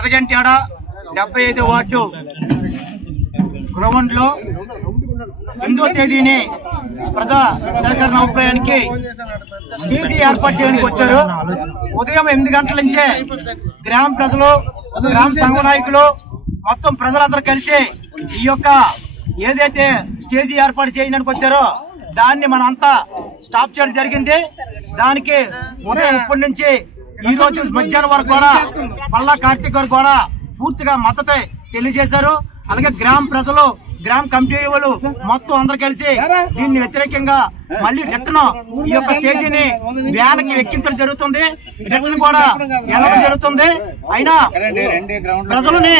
Pedagantyada 75 ward ground లో 8వ తేదీని ప్రజా సేకరణ అభిప్రాయానికి స్టేజీ ఏర్పాటు చేయడానికి వచ్చారు. ఉదయం 8 గంటల నుంచే గ్రామ ప్రజలు, గ్రామ సంఘ నాయకులు మొత్తం ప్రజలందరూ కలిసి ఈ యొక్క ఏదైతే స్టేజీ ఏర్పాటు చేయడానికి వచ్చారో దాన్ని మనంతా స్టాప్ చేయడం జరిగింది. దానికి ఉదయం ఇప్పటి నుంచి ఈ రోజు మధ్యాహ్నం వరకు కూడా పల్లా కార్తీక్ గారు కూడా పూర్తిగా మద్దతు తెలియజేశారు. అలాగే గ్రామ ప్రజలు, గ్రామ కమిటీ వాళ్ళు మొత్తం అందరూ కలిసి దీన్ని వ్యతిరేకంగా మళ్ళీ రిటర్న్ ఈ యొక్క స్టేజీని వ్యాన్కి ఎక్కించడం జరుగుతుంది. రిటర్న్ కూడా వెళ్ళడం జరుగుతుంది. అయినా ప్రజలని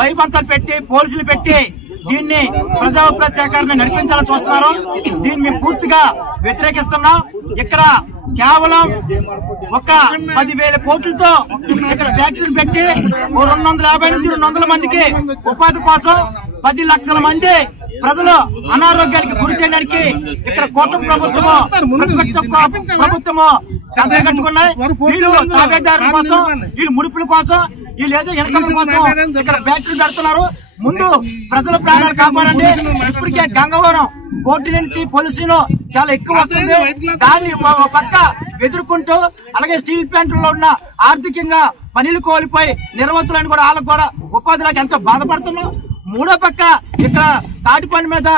భయబంతాలు పెట్టి, పోలీసులు పెట్టి దీన్ని ప్రజాభిప్రాయ సేకరణ నడిపించాలని చూస్తున్నారు. దీన్ని మేము పూర్తిగా వ్యతిరేకిస్తున్నాం. ఇక్కడ కేవలం ఒక 10,000 కోట్లతో ఇక్కడ ఫ్యాక్టరీలు పెట్టి 250 నుంచి 200 మందికి ఉపాధి కోసం 10 లక్షల మంది ప్రజలు అనారోగ్యానికి గురి చేయడానికి ఇక్కడ కూటమి ప్రభుత్వము, ప్రతిపక్ష ప్రభుత్వము కంపెనీ కట్టుకున్నాయి. వీళ్ళు తాబేదారుల కోసం, వీళ్ళు ముడుపుల కోసం, వీళ్ళు ఏదో ఇన్కమ్ కోసం ఇక్కడ ఫ్యాక్టరీలు పెడుతున్నారు. ముందు ప్రజల ప్రాణాలు కాపాడండి. ఇప్పటికే గంగవరం కోర్టు నుంచి పొల్యూషన్ చాలా ఎక్కువ వస్తుంది. దాన్ని పక్క ఎదుర్కొంటూ అలాగే స్టీల్ ప్లాంట్లో ఉన్న ఆర్థికంగా పనులు కోల్పోయి నిర్వహతులను కూడా వాళ్ళకు కూడా ఉపాధిలోకి ఎంతో బాధపడుతున్నాం. మూడో పక్క ఇక్కడ తాటి పని మీద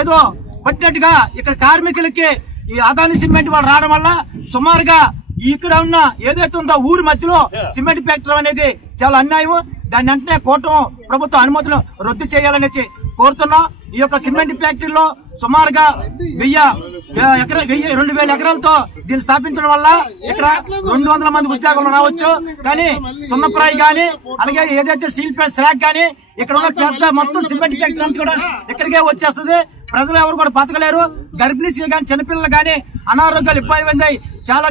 ఏదో పట్టినట్టుగా ఇక్కడ కార్మికులకి ఈ అదాని సిమెంట్ వాళ్ళు రావడం వల్ల సుమారుగా ఇక్కడ ఉన్న ఏదైతే ఉందో ఊరి మధ్యలో సిమెంట్ ఫ్యాక్టరీ అనేది చాలా అన్యాయం. దాన్ని వెంటనే కూటమి ప్రభుత్వ అనుమతులు రద్దు చేయాలనేసి కోరుతున్నాం. ఈ యొక్క సిమెంట్ ఫ్యాక్టరీలో సుమారుగా 2,000 ఎకరాలతో దీన్ని స్థాపించడం వల్ల ఇక్కడ 200 మంది ఉద్యోగులు రావచ్చు. కానీ సున్నప్రాయి గాని అలాగే ఏదైతే స్టీల్ ప్లాంట్ స్లాగ్ గాని ఇక్కడ ఉన్న పెద్ద మొత్తం సిమెంట్ ఫ్యాక్టరీ అంతా కూడా ఇక్కడికే వచ్చేస్తుంది. ప్రజలు ఎవరు కూడా బతకలేరు. గర్భిణీ కానీ చిన్నపిల్లలు కానీ అనారోగ్యాలు ఇబ్బంది పొందాయి. చాలా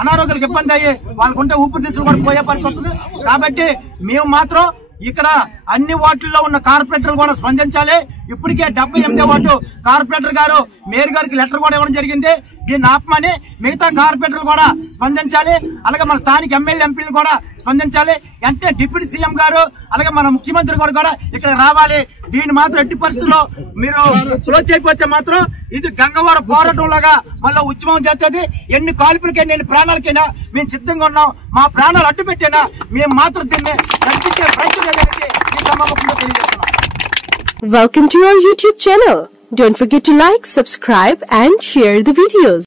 అనారోగ్యాలకు ఇబ్బంది అయ్యి వాళ్ళకుంటే ఊపిరితిత్తులు కూడా పోయే పరిస్థితి వస్తుంది. కాబట్టి మేము మాత్రం ఇక్కడ అన్ని వార్డుల్లో ఉన్న కార్పొరేటర్లు కూడా స్పందించాలి. ఇప్పటికే 78వ వార్డు కార్పొరేటర్ గారు మేయర్ గారికి లెటర్ కూడా ఇవ్వడం జరిగింది. దీన్ని ఆపమని మిగతా కార్పొరేటర్లు కూడా స్పందించాలి. అలాగే మన స్థానిక ఎమ్మెల్యే ఎంపీలు కూడా స్పందించాలి. అంటే డిప్యూటీ సీఎం గారు అలాగే మన ముఖ్యమంత్రి కూడా ఇక్కడ రావాలి. దీన్ని మాత్రం ఎట్టి పరిస్థితుల్లో మీరు క్లోజ్ చేయకపోతే మాత్రం ఇది గంగవరం పోరాటం లాగా మళ్ళీ ఉద్యమం చేస్తుంది. ఎన్ని కాల్పులకైనా ఎన్ని ప్రాణాలకైనా మేము సిద్ధంగా ఉన్నాం. మా ప్రాణాలు అడ్డు పెట్టినా మేము మాత్రం దీన్ని రక్షించే ప్రయత్నం చేయాలని ఈ సమావేశంలో తెలియజేస్తున్నాం. Welcome to our YouTube channel. Don't forget to like, subscribe and share the videos.